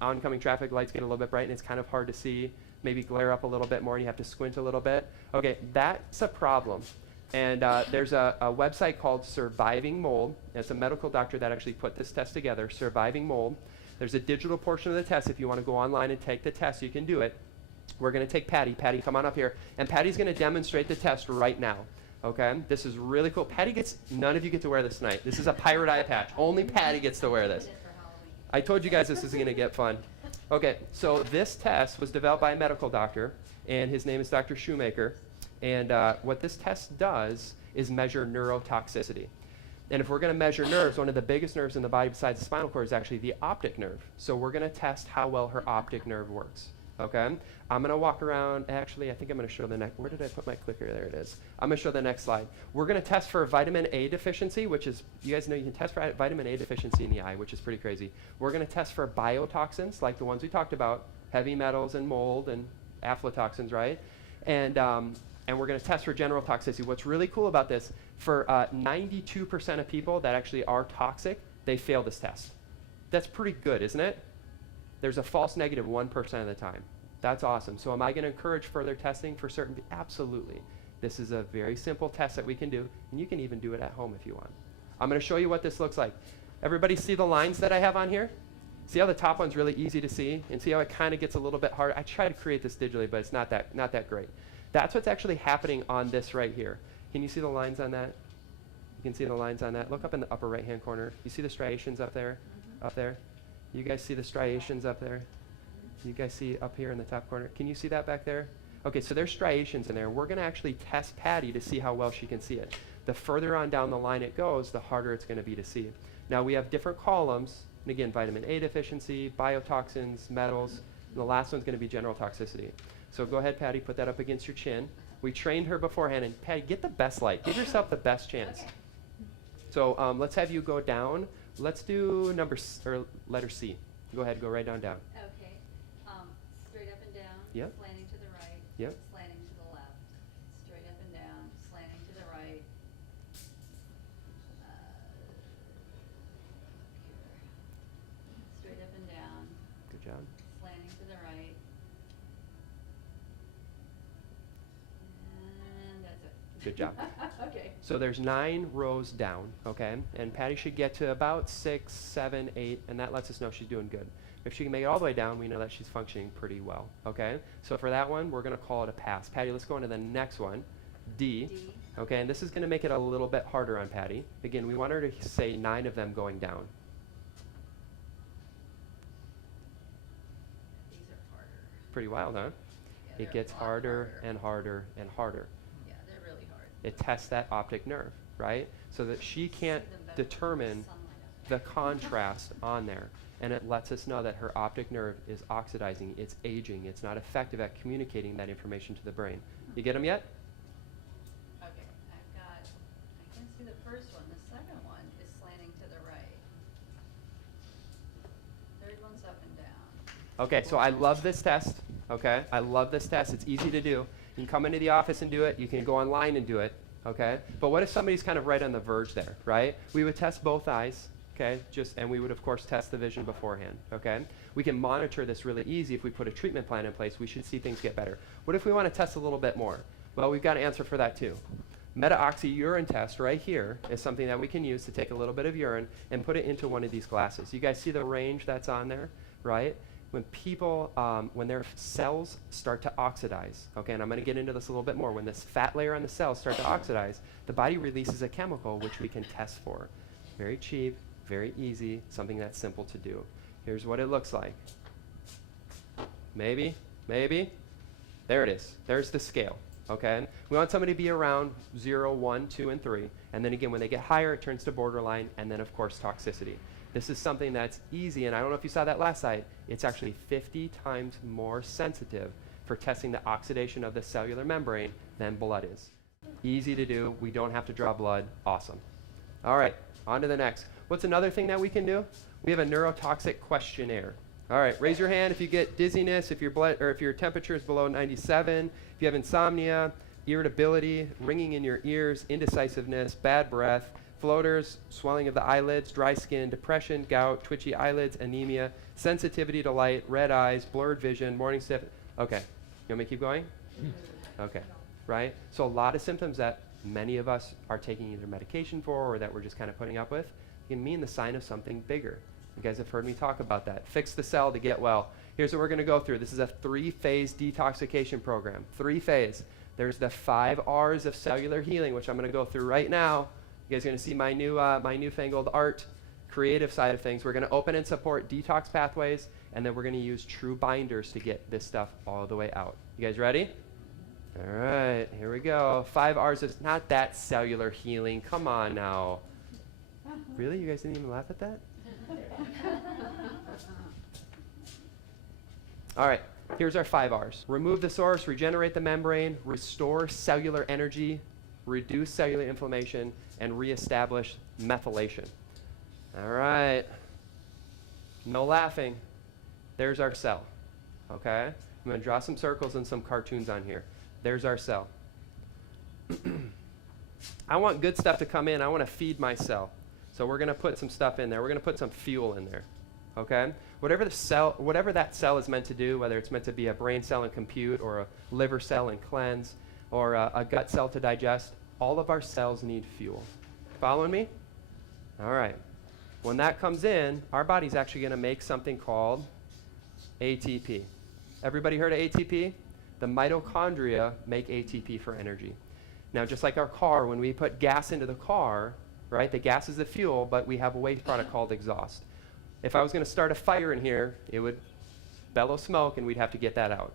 oncoming traffic lights get a little bit bright and it's kind of hard to see. Maybe glare up a little bit more and you have to squint a little bit. Okay, that's a problem. And there's a website called Surviving Mold. It's a medical doctor that actually put this test together, Surviving Mold. There's a digital portion of the test. If you want to go online and take the test, you can do it. We're going to take Patty. Patty, come on up here. And Patty's going to demonstrate the test right now. Okay? This is really cool. Patty gets, none of you get to wear this tonight. This is a pirate eye patch. Only Patty gets to wear this. I told you guys this is going to get fun. Okay, so this test was developed by a medical doctor, and his name is Dr. Shoemaker. And what this test does is measure neurotoxicity. And if we're going to measure nerves, one of the biggest nerves in the body besides the spinal cord is actually the optic nerve. So we're going to test how well her optic nerve works. Okay? I'm going to walk around. Actually, I think I'm going to show the next. Where did I put my clicker? There it is. I'm going to show the next slide. We're going to test for vitamin A deficiency, which is, you guys know you can test for vitamin A deficiency in the eye, which is pretty crazy. We're going to test for biotoxins, like the ones we talked about, heavy metals and mold and aflatoxins, right? And we're going to test for general toxicity. What's really cool about this, for 92% of people that actually are toxic, they fail this test. That's pretty good, isn't it? There's a false negative 1% of the time. That's awesome. So am I going to encourage further testing for certain? Absolutely. This is a very simple test that we can do, and you can even do it at home if you want. I'm going to show you what this looks like. Everybody see the lines that I have on here? See how the top one's really easy to see? And see how it kind of gets a little bit harder? I try to create this digitally, but it's not that great. That's what's actually happening on this right here. Can you see the lines on that? You can see the lines on that. Look up in the upper right-hand corner. You see the striations up there? Up there? You guys see the striations up there? You guys see up here in the top corner? Can you see that back there? Okay, so there's striations in there. We're going to actually test Patty to see how well she can see it. The further on down the line it goes, the harder it's going to be to see. Now we have different columns. And again, vitamin A deficiency, biotoxins, metals, and the last one's going to be general toxicity. So go ahead, Patty, put that up against your chin. We trained her beforehand, and Patty, get the best light. Give yourself the best chance. Okay. So let's have you go down. Let's do letter C. Go ahead, go right down. Okay. Straight up and down. Yep. Slanting to the right. Yep. Slanting to the left. Straight up and down. Slanting to the right. Straight up and down. Good job. Slanting to the right. And that's it. Good job. Okay. So there's 9 rows down, okay? And Patty should get to about 6, 7, 8, and that lets us know she's doing good. If she can make it all the way down, we know that she's functioning pretty well, okay? So for that one, we're going to call it a pass. Patty, let's go on to the next one, D. Okay, and this is going to make it a little bit harder on Patty. Again, we want her to say 9 of them going down. These are harder. Pretty wild, huh? Yeah, It gets harder and harder and harder. Yeah, they're really hard. It tests that optic nerve, right? So that she can't determine the contrast on there. And it lets us know that her optic nerve is oxidizing, it's aging, it's not effective at communicating that information to the brain. You get them yet? Okay, I can see the first one. The second one is slanting to the right. Third one's up and down. Okay, so I love this test, okay? I love this test. It's easy to do. You can come into the office and do it. You can go online and do it, okay? But what if somebody's kind of right on the verge there, right? We would test both eyes, okay? And we would, of course, test the vision beforehand, okay? We can monitor this really easy. If we put a treatment plan in place, we should see things get better. What if we want to test a little bit more? Well, we've got an answer for that, too. Meta-oxy urine test right here is something that we can use to take a little bit of urine and put it into one of these glasses. You guys see the range that's on there, right? When people, when their cells start to oxidize, okay, and I'm going to get into this a little bit more, when this fat layer on the cells start to oxidize, the body releases a chemical which we can test for. Very cheap, very easy, something that's simple to do. Here's what it looks like. Maybe. There it is. There's the scale, okay? We want somebody to be around 0, 1, 2, and 3. And then again, when they get higher, it turns to borderline, and then, of course, toxicity. This is something that's easy, and I don't know if you saw that last slide. It's actually 50 times more sensitive for testing the oxidation of the cellular membrane than blood is. Easy to do. We don't have to draw blood. Awesome. All right, on to the next. What's another thing that we can do? We have a neurotoxic questionnaire. All right, raise your hand if you get dizziness, if your temperature is below 97, if you have insomnia, irritability, ringing in your ears, indecisiveness, bad breath, floaters, swelling of the eyelids, dry skin, depression, gout, twitchy eyelids, anemia, sensitivity to light, red eyes, blurred vision, morning stiff. Okay, you want me to keep going? Okay, right? So a lot of symptoms that many of us are taking either medication for or that we're just kind of putting up with can mean the sign of something bigger. You guys have heard me talk about that. Fix the cell to get well. Here's what we're going to go through. This is a 3-phase detoxification program. 3-phase. There's the 5 R's of cellular healing, which I'm going to go through right now. You guys are going to see my newfangled art, creative side of things. We're going to open and support detox pathways, and then we're going to use true binders to get this stuff all the way out. You guys ready? All right, here we go. 5 R's is not that cellular healing. Come on now. Really? You guys didn't even laugh at that? All right, here's our 5 R's. Remove the source, regenerate the membrane, restore cellular energy, reduce cellular inflammation, and reestablish methylation. All right. No laughing. There's our cell. Okay? I'm going to draw some circles and some cartoons on here. There's our cell. I want good stuff to come in. I want to feed my cell. So we're going to put some stuff in there. We're going to put some fuel in there. Okay? Whatever that cell is meant to do, whether it's meant to be a brain cell and compute, or a liver cell and cleanse, or a gut cell to digest, all of our cells need fuel. Following me? All right. When that comes in, our body's actually going to make something called ATP. Everybody heard of ATP? The mitochondria make ATP for energy. Now, just like our car, when we put gas into the car, right, the gas is the fuel, but we have a waste product called exhaust. If I was going to start a fire in here, it would bellow smoke, and we'd have to get that out.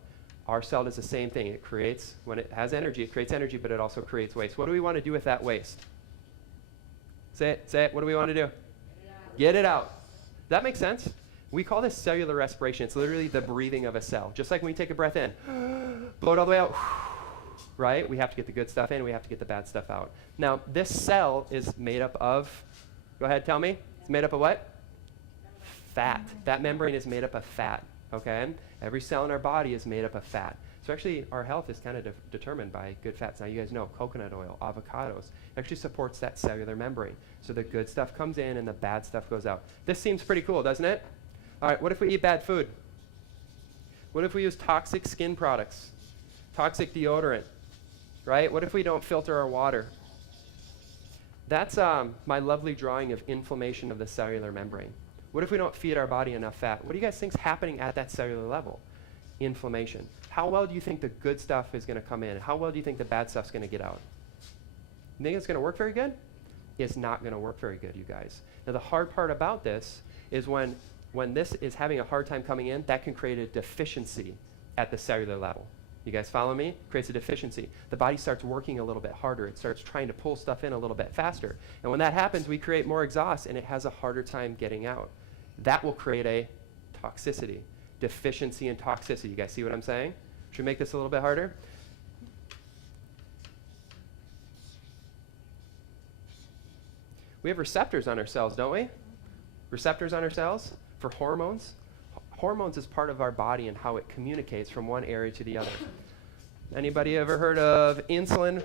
Our cell does the same thing. It creates, when it has energy, it creates energy, but it also creates waste. What do we want to do with that waste? Say it, say it. What do we want to do? Get it out. Does that make sense? We call this cellular respiration. It's literally the breathing of a cell. Just like when we take a breath in, blow it all the way out, right? We have to get the good stuff in. We have to get the bad stuff out. Now, this cell is made up of, go ahead, tell me. It's made up of what? Fat. That membrane is made up of fat, okay? Every cell in our body is made up of fat. So actually, our health is kind of determined by good fats. Now, you guys know coconut oil, avocados, actually supports that cellular membrane. So the good stuff comes in and the bad stuff goes out. This seems pretty cool, doesn't it? All right, what if we eat bad food? What if we use toxic skin products? Toxic deodorant, right? What if we don't filter our water? That's my lovely drawing of inflammation of the cellular membrane. What if we don't feed our body enough fat? What do you guys think is happening at that cellular level? Inflammation. How well do you think the good stuff is going to come in? How well do you think the bad stuff's going to get out? You think it's going to work very good? It's not going to work very good, you guys. Now, the hard part about this is when this is having a hard time coming in, that can create a deficiency at the cellular level. You guys follow me? Creates a deficiency. The body starts working a little bit harder. It starts trying to pull stuff in a little bit faster. And when that happens, we create more exhaust, and it has a harder time getting out. That will create a toxicity. Deficiency and toxicity. You guys see what I'm saying? Should we make this a little bit harder? We have receptors on our cells, don't we? Receptors on our cells for hormones. Hormones is part of our body and how it communicates from one area to the other. Anybody ever heard of insulin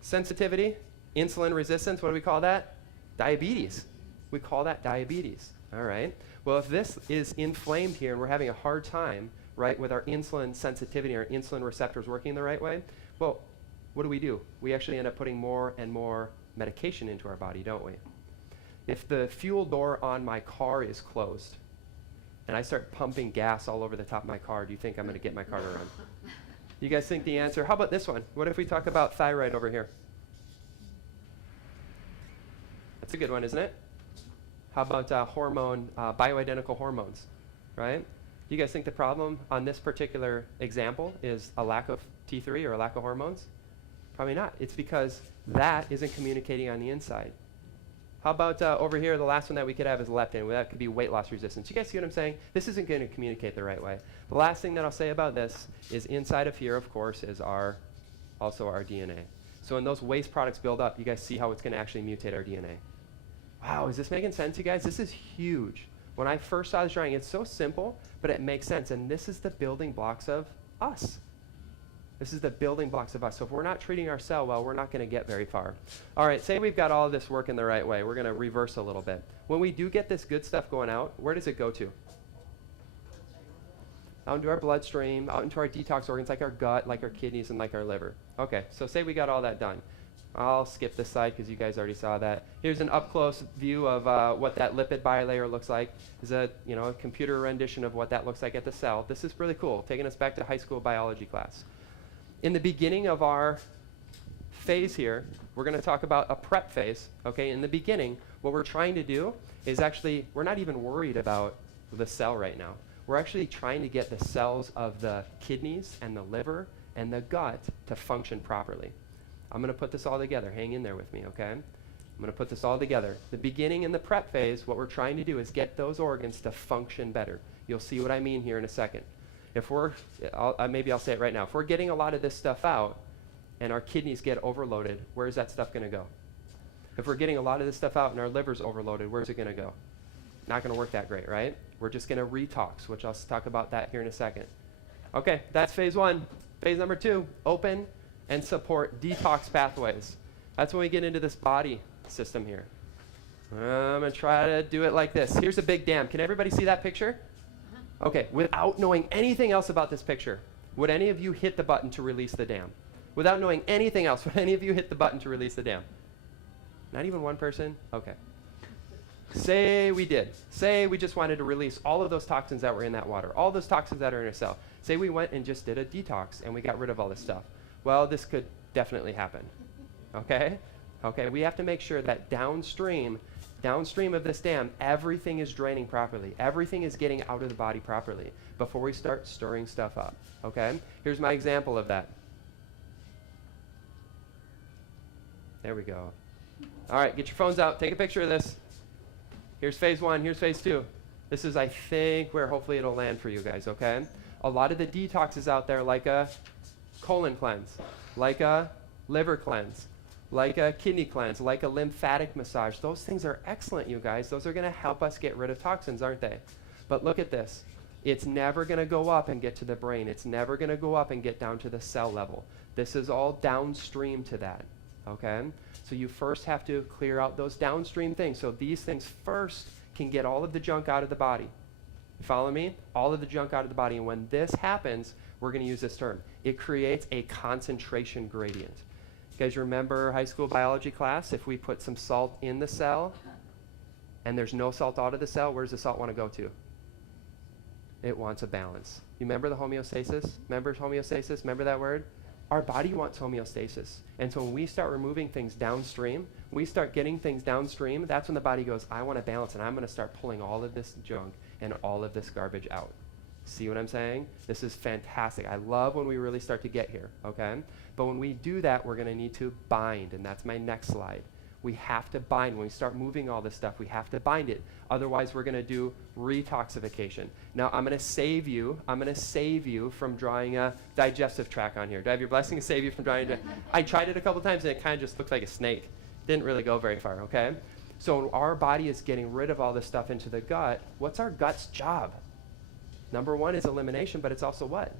sensitivity? Insulin resistance, what do we call that? Diabetes. We call that diabetes, all right? Well, if this is inflamed here and we're having a hard time, right, with our insulin sensitivity, our insulin receptors working the right way, well, what do? We actually end up putting more and more medication into our body, don't we? If the fuel door on my car is closed and I start pumping gas all over the top of my car, do you think I'm going to get my car to run? You guys think the answer? How about this one? What if we talk about thyroid over here? That's a good one, isn't it? How about bioidentical hormones, right? Do you guys think the problem on this particular example is a lack of T3 or a lack of hormones? Probably not. It's because that isn't communicating on the inside. How about over here, the last one that we could have is leptin. Well, that could be weight loss resistance. You guys see what I'm saying? This isn't going to communicate the right way. The last thing that I'll say about this is inside of here, of course, is also our DNA. So when those waste products build up, you guys see how it's going to actually mutate our DNA. Wow, is this making sense, you guys? This is huge. When I first saw this drawing, it's so simple, but it makes sense. And this is the building blocks of us. This is the building blocks of us. So if we're not treating our cell well, we're not going to get very far. All right, say we've got all of this working the right way. We're going to reverse a little bit. When we do get this good stuff going out, where does it go to? Out into our bloodstream, out into our detox organs like our gut, like our kidneys, and like our liver. Okay, so say we got all that done. I'll skip this slide because you guys already saw that. Here's an up-close view of what that lipid bilayer looks like. This is a computer rendition of what that looks like at the cell. This is really cool, taking us back to high school biology class. In the beginning of our phase here, we're going to talk about a prep phase. Okay, in the beginning, what we're trying to do is actually, we're not even worried about the cell right now. We're actually trying to get the cells of the kidneys and the liver and the gut to function properly. I'm going to put this all together. Hang in there with me, okay? I'm going to put this all together. The beginning and the prep phase, what we're trying to do is get those organs to function better. You'll see what I mean here in a second. If we're, maybe I'll say it right now. If we're getting a lot of this stuff out and our kidneys get overloaded, where is that stuff going to go? If we're getting a lot of this stuff out and our liver's overloaded, where's it going to go? Not going to work that great, right? We're just going to retox, which I'll talk about that here in a second. Okay, that's phase one. Phase number 2, open and support detox pathways. That's when we get into this body system here. I'm going to try to do it like this. Here's a big dam. Can everybody see that picture? Okay, without knowing anything else about this picture, would any of you hit the button to release the dam? Without knowing anything else, would any of you hit the button to release the dam? Not even one person? Okay. Say we did. Say we just wanted to release all of those toxins that were in that water, all those toxins that are in our cell. Say we went and just did a detox and we got rid of all this stuff. Well, this could definitely happen. Okay? Okay, we have to make sure that downstream of this dam, everything is draining properly. Everything is getting out of the body properly before we start stirring stuff up. Okay? Here's my example of that. There we go. All right, get your phones out. Take a picture of this. Here's phase 1. Here's phase 2. This is, I think, where hopefully it'll land for you guys, okay? A lot of the detoxes out there, like a colon cleanse, like a liver cleanse, like a kidney cleanse, like a lymphatic massage. Those things are excellent, you guys. Those are going to help us get rid of toxins, aren't they? But look at this. It's never going to go up and get to the brain. It's never going to go up and get down to the cell level. This is all downstream to that, okay? So you first have to clear out those downstream things. So these things first can get all of the junk out of the body. You follow me? All of the junk out of the body. And when this happens, we're going to use this term. It creates a concentration gradient. You guys remember high school biology class? If we put some salt in the cell and there's no salt out of the cell, where does the salt want to go to? It wants a balance. You remember the homeostasis? Remember homeostasis? Remember that word? Our body wants homeostasis. And so when we start removing things downstream, we start getting things downstream, that's when the body goes, I want to balance, and I'm going to start pulling all of this junk and all of this garbage out. See what I'm saying? This is fantastic. I love when we really start to get here, okay? But when we do that, we're going to need to bind, and that's my next slide. We have to bind. When we start moving all this stuff, we have to bind it. Otherwise, we're going to do retoxification. Now, I'm going to save you from drawing a digestive tract on here. Do I have your blessing to save you from drawing? I tried it a couple times, and it kind of just looked like a snake. Didn't really go very far, okay? So when our body is getting rid of all this stuff into the gut, what's our gut's job? Number 1 is elimination, but it's also what?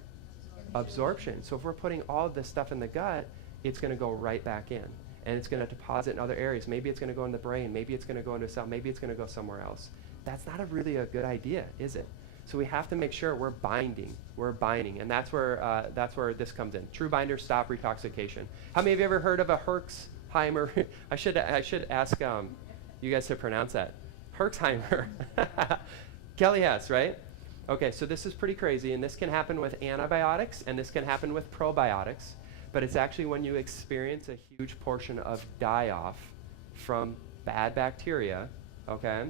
Absorption. So if we're putting all of this stuff in the gut, it's going to go right back in. And it's going to deposit in other areas. Maybe it's going to go in the brain. Maybe it's going to go into a cell. Maybe it's going to go somewhere else. That's not really a good idea, is it? So we have to make sure we're binding. We're binding. And that's where this comes in. True binders stop retoxification. How many of you ever heard of a Herxheimer? I should ask you guys to pronounce that. Herxheimer. Kelly has, right? Okay, so this is pretty crazy. And this can happen with antibiotics. And this can happen with probiotics. But it's actually when you experience a huge portion of die-off from bad bacteria, okay,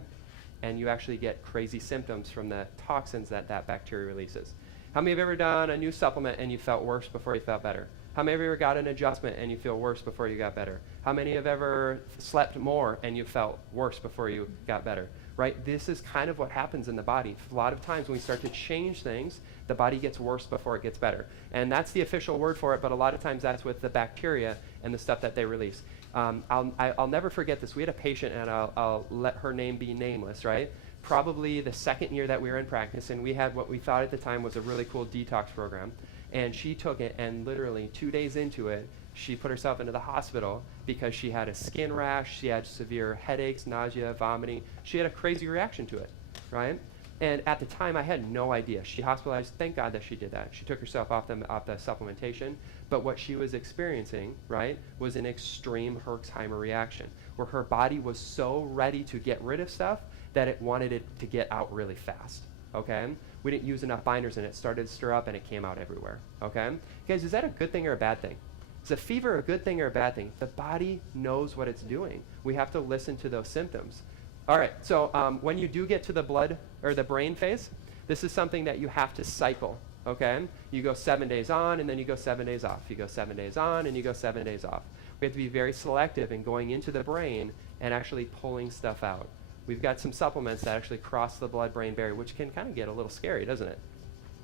and you actually get crazy symptoms from the toxins that that bacteria releases. How many have ever done a new supplement and you felt worse before you felt better? How many have ever got an adjustment and you feel worse before you got better? How many have ever slept more and you felt worse before you got better? Right? This is kind of what happens in the body. A lot of times when we start to change things, the body gets worse before it gets better. And that's the official word for it, but a lot of times that's with the bacteria and the stuff that they release. I'll never forget this. We had a patient, and I'll let her name be nameless, right? Probably the second year that we were in practice, and we had what we thought at the time was a really cool detox program. And she took it, and literally 2 days into it, she put herself into the hospital because she had a skin rash, she had severe headaches, nausea, vomiting. She had a crazy reaction to it, right? And at the time, I had no idea. She hospitalized. Thank God that she did that. She took herself off the supplementation. But what she was experiencing, right, was an extreme Herxheimer reaction, where her body was so ready to get rid of stuff that it wanted it to get out really fast, okay? We didn't use enough binders, and it started to stir up, and it came out everywhere, okay? Guys, is that a good thing or a bad thing? Is a fever a good thing or a bad thing? The body knows what it's doing. We have to listen to those symptoms. All right, so when you do get to the blood or the brain phase, this is something that you have to cycle, okay? You go 7 days on, and then you go 7 days off. You go 7 days on, and you go 7 days off. We have to be very selective in going into the brain and actually pulling stuff out. We've got some supplements that actually cross the blood-brain barrier, which can kind of get a little scary, doesn't it?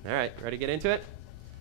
All right, ready to get into it?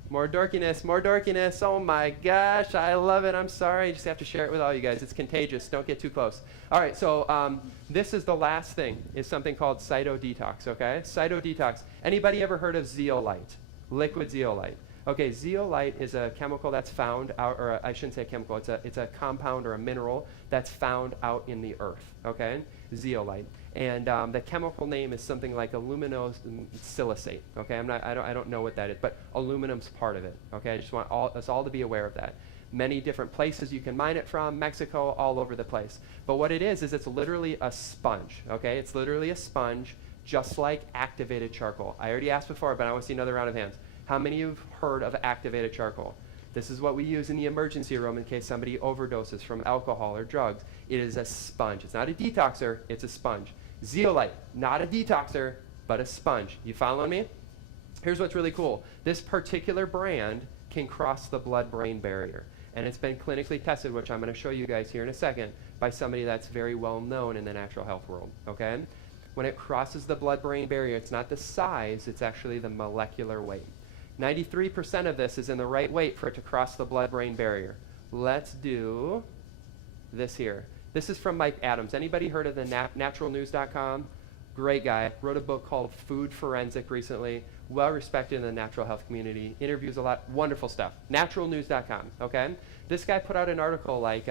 More dorkiness, more dorkiness. Oh my gosh, I love it. I'm sorry. I just have to share it with all you guys. It's contagious. Don't get too close. All right, so this is the last thing, is something called Detoxx, okay? Detoxx. Anybody ever heard of zeolite? Liquid zeolite. Okay, zeolite is a chemical that's found out, or I shouldn't say chemical, it's a compound or a mineral that's found out in the earth, okay? Zeolite. And the chemical name is something like aluminosilicate, okay? I don't know what that is, but aluminum's part of it, okay? I just want us all to be aware of that. Many different places you can mine it from, Mexico, all over the place. But what it is it's literally a sponge, okay? It's literally a sponge, just like activated charcoal. I already asked before, but I want to see another round of hands. How many of you have heard of activated charcoal? This is what we use in the emergency room in case somebody overdoses from alcohol or drugs. It is a sponge. It's not a detoxer, it's a sponge. Zeolite, not a detoxer, but a sponge. You following me? Here's what's really cool. This particular brand can cross the blood-brain barrier. And it's been clinically tested, which I'm going to show you guys here in a second, by somebody that's very well known in the natural health world, okay? When it crosses the blood-brain barrier, it's not the size, it's actually the molecular weight. 93% of this is in the right weight for it to cross the blood-brain barrier. Let's do this here. This is from Mike Adams. Anybody heard of the naturalnews.com? Great guy. Wrote a book called Food Forensic recently. Well respected in the natural health community. Interviews a lot. Wonderful stuff. Naturalnews.com, okay? This guy put out an article like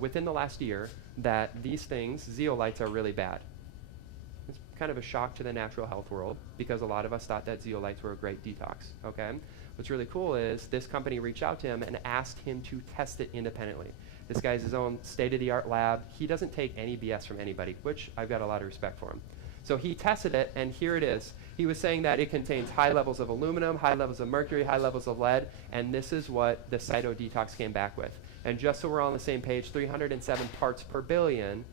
within the last year that these things, zeolites, are really bad. It's kind of a shock to the natural health world because a lot of us thought that zeolites were a great detox, okay? What's really cool is this company reached out to him and asked him to test it independently. This guy's his own state-of-the-art lab. He doesn't take any BS from anybody, which I've got a lot of respect for him. So he tested it, and here it is. He was saying that it contains high levels of aluminum, high levels of mercury, high levels of lead, and this is what the Detoxx came back with. And just so we're all on the same page, 307 parts per billion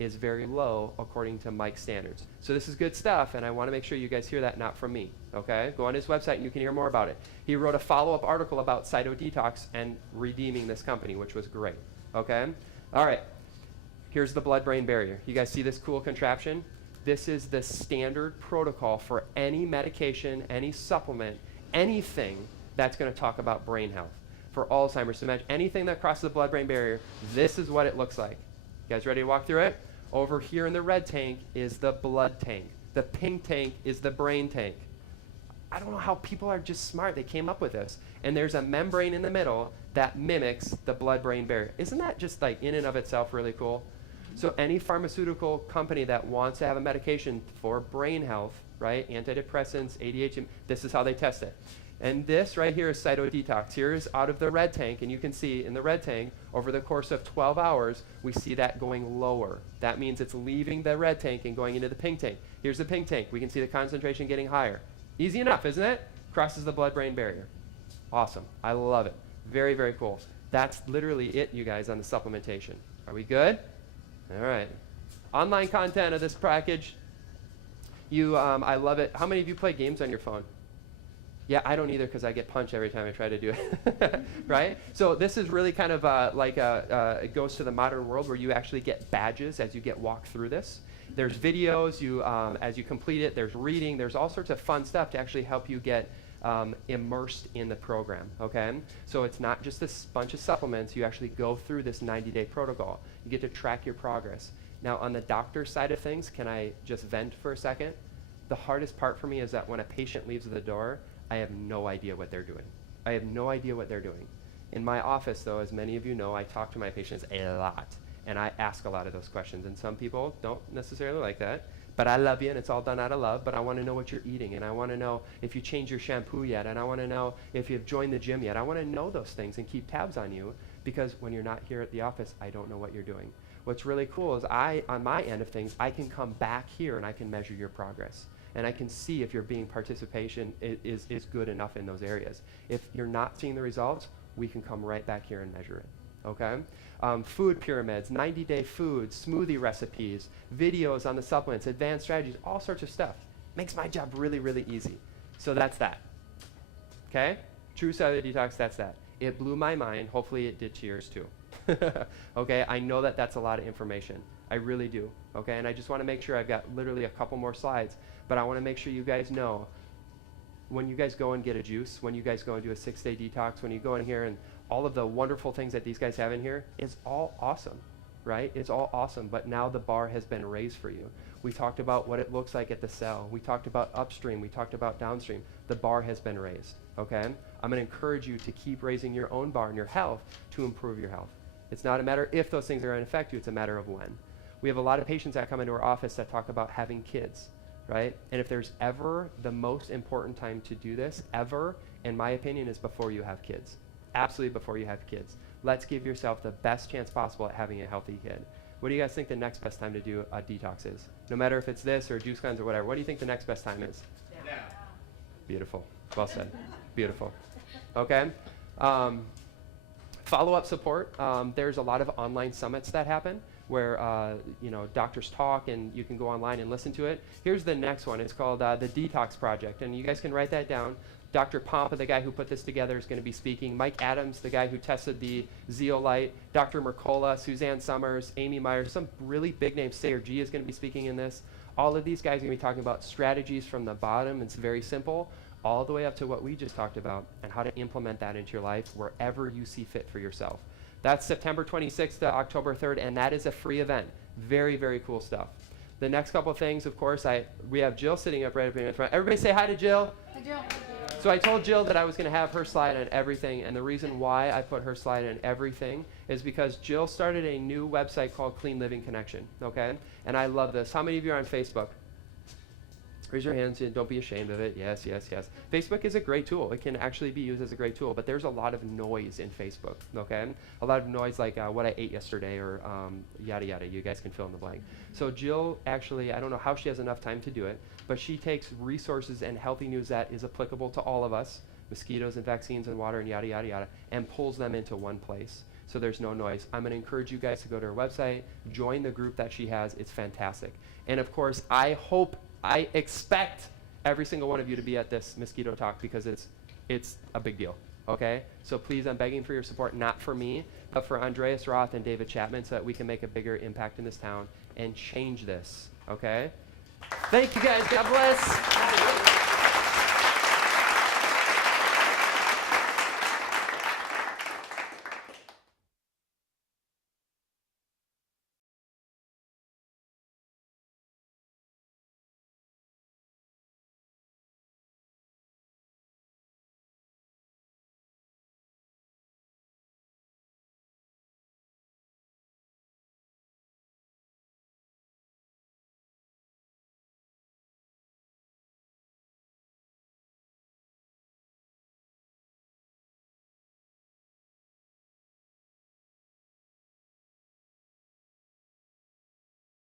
is very low according to Mike's standards. So this is good stuff, and I want to make sure you guys hear that, not from me, okay? Go on his website and you can hear more about it. He wrote a follow-up article about Detoxx and redeeming this company, which was great, okay? All right, here's the blood-brain barrier. You guys see this cool contraption? This is the standard protocol for any medication, any supplement, anything that's going to talk about brain health. For Alzheimer's, so imagine anything that crosses the blood-brain barrier, this is what it looks like. You guys ready to walk through it? Over here in the red tank is the blood tank. The pink tank is the brain tank. I don't know how people are just smart. They came up with this. And there's a membrane in the middle that mimics the blood-brain barrier. Isn't that just like in and of itself really cool? So any pharmaceutical company that wants to have a medication for brain health, right, antidepressants, ADHD, this is how they test it. And this right here is Detoxx. Here's out of the red tank, and you can see in the red tank, over the course of 12 hours, we see that going lower. That means it's leaving the red tank and going into the pink tank. Here's the pink tank. We can see the concentration getting higher. Easy enough, isn't it? Crosses the blood-brain barrier. Awesome. I love it. Very, very cool. That's literally it, you guys, on the supplementation. Are we good? All right. Online content of this package. I love it. How many of you play games on your phone? Yeah, I don't either because I get punched every time I try to do it, right? So this is really kind of it goes to the modern world where you actually get badges as you get walked through this. There's videos, as you complete it, there's reading, there's all sorts of fun stuff to actually help you get immersed in the program, okay? So it's not just this bunch of supplements, you actually go through this 90-day protocol. You get to track your progress. Now on the doctor side of things, can I just vent for a second? The hardest part for me is that when a patient leaves the door, I have no idea what they're doing. I have no idea what they're doing. In my office, though, as many of you know, I talk to my patients a lot, and I ask a lot of those questions. And some people don't necessarily like that, but I love you, and it's all done out of love. But I want to know what you're eating, and I want to know if you changed your shampoo yet, and I want to know if you've joined the gym yet. I want to know those things and keep tabs on you, because when you're not here at the office, I don't know what you're doing. What's really cool is on my end of things, I can come back here and I can measure your progress. And I can see if your participation is good enough in those areas. If you're not seeing the results, we can come right back here and measure it, okay? Food pyramids, 90-day food, smoothie recipes, videos on the supplements, advanced strategies, all sorts of stuff. Makes my job really, really easy. So that's that, okay? True Cellular Detox, that's that. It blew my mind. Hopefully it did to yours too. Okay, I know that that's a lot of information. I really do, okay? And I just want to make sure I've got literally a couple more slides, but I want to make sure you guys know when you guys go and get a juice, when you guys go and do a 6-day detox, when you go in here and all of the wonderful things that these guys have in here, it's all awesome, right? It's all awesome, but now the bar has been raised for you. We talked about what it looks like at the cell. We talked about upstream. We talked about downstream. The bar has been raised, okay? I'm going to encourage you to keep raising your own bar and your health to improve your health. It's not a matter if those things are going to affect you, it's a matter of when. We have a lot of patients that come into our office that talk about having kids, right? And if there's ever the most important time to do this, ever, in my opinion, is before you have kids. Absolutely before you have kids. Let's give yourself the best chance possible at having a healthy kid. What do you guys think the next best time to do a detox is? No matter if it's this or juice cleanse or whatever, what do you think the next best time is? Yeah. Beautiful. Well said. Beautiful. Okay. Follow-up support. There's a lot of online summits that happen where doctors talk and you can go online and listen to it. Here's the next one. It's called the Detoxx Project, and you guys can write that down. Dr. Pompa, the guy who put this together, is going to be speaking. Mike Adams, the guy who tested the zeolite. Dr. Mercola, Suzanne Summers, Amy Myers, some really big names. Sayer G is going to be speaking in this. All of these guys are going to be talking about strategies from the bottom. It's very simple, all the way up to what we just talked about and how to implement that into your life wherever you see fit for yourself. That's September 26th to October 3rd, and that is a free event. Very, very cool stuff. The next couple of things, of course, we have Jill sitting up right up in front. Everybody say hi to Jill. Hi, Jill. So I told Jill that I was going to have her slide on everything, and the reason why I put her slide on everything is because Jill started a new website called Clean Living Connection, okay? And I love this. How many of you are on Facebook? Raise your hands and don't be ashamed of it. Yes, yes, yes. Facebook is a great tool. It can actually be used as a great tool, but there's a lot of noise in Facebook, okay? A lot of noise like what I ate yesterday or yada, yada. You guys can fill in the blank. So Jill actually, I don't know how she has enough time to do it, but she takes resources and healthy news that is applicable to all of us, mosquitoes and vaccines and water and yada, yada, yada, and pulls them into one place. So there's no noise. I'm going to encourage you guys to go to her website, join the group that she has. It's fantastic. And of course, I expect every single one of you to be at this mosquito talk because it's a big deal, okay? So please, I'm begging for your support, not for me, but for Andreas Roth and David Chapman so that we can make a bigger impact in this town and change this, okay? Thank you guys. God bless.